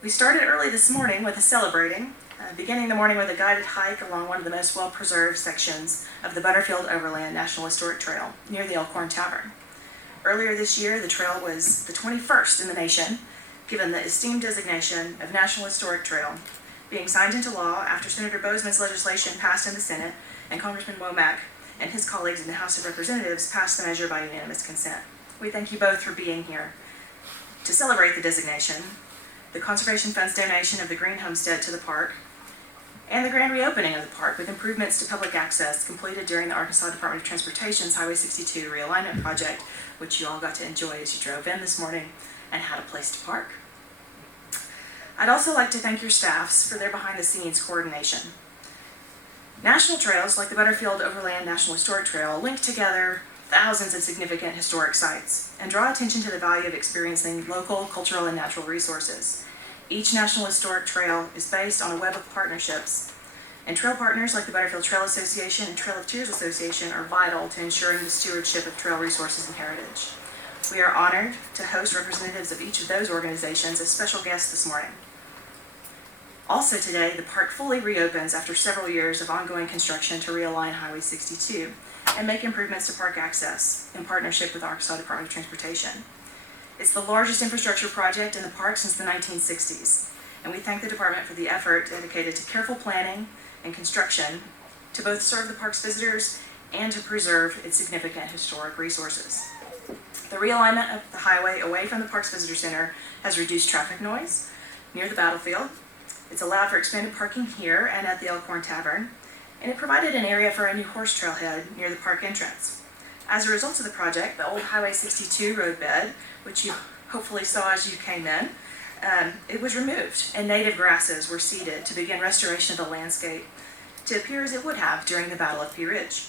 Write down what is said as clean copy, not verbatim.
We started early this morning with a celebrating, beginning the morning with a guided hike along one of the most well-preserved sections of the Butterfield Overland National Historic Trail near the Elkhorn Tavern. Earlier this year, the trail was the 21st in the nation, given the esteemed designation of National Historic Trail, being signed into law after Senator Bozeman's legislation passed in the Senate and Congressman Womack and his colleagues in the House of Representatives passed the measure by unanimous consent. We thank you both for being here to celebrate the designation, the Conservation Fund's donation of the Green Homestead to the park, and the grand reopening of the park with improvements to public access completed during the Arkansas Department of Transportation's Highway 62 realignment project, which you all got to enjoy as you drove in this morning and had a place to park. I'd also like to thank your staffs for their behind-the-scenes coordination. National trails like the Butterfield Overland National Historic Trail link together thousands of significant historic sites and draw attention to the value of experiencing local, cultural, and natural resources. Each National Historic Trail is based on a web of partnerships, and trail partners like the Butterfield Trail Association and Trail of Tears Association are vital to ensuring the stewardship of trail resources and heritage. We are honored to host representatives of each of those organizations as special guests this morning. Also today, the park fully reopens after several years of ongoing construction to realign Highway 62 and make improvements to park access in partnership with the Arkansas Department of Transportation. It's the largest infrastructure project in the park since the 1960s, and we thank the department for the effort dedicated to careful planning and construction to both serve the park's visitors and to preserve its significant historic resources. The realignment of the highway away from the park's visitor center has reduced traffic noise near the battlefield. It's allowed for expanded parking here and at the Elkhorn Tavern, and it provided an area for a new horse trailhead near the park entrance. As a result of the project, the old Highway 62 roadbed, which you hopefully saw as you came in, it was removed, and native grasses were seeded to begin restoration of the landscape to appear as it would have during the Battle of Pea Ridge.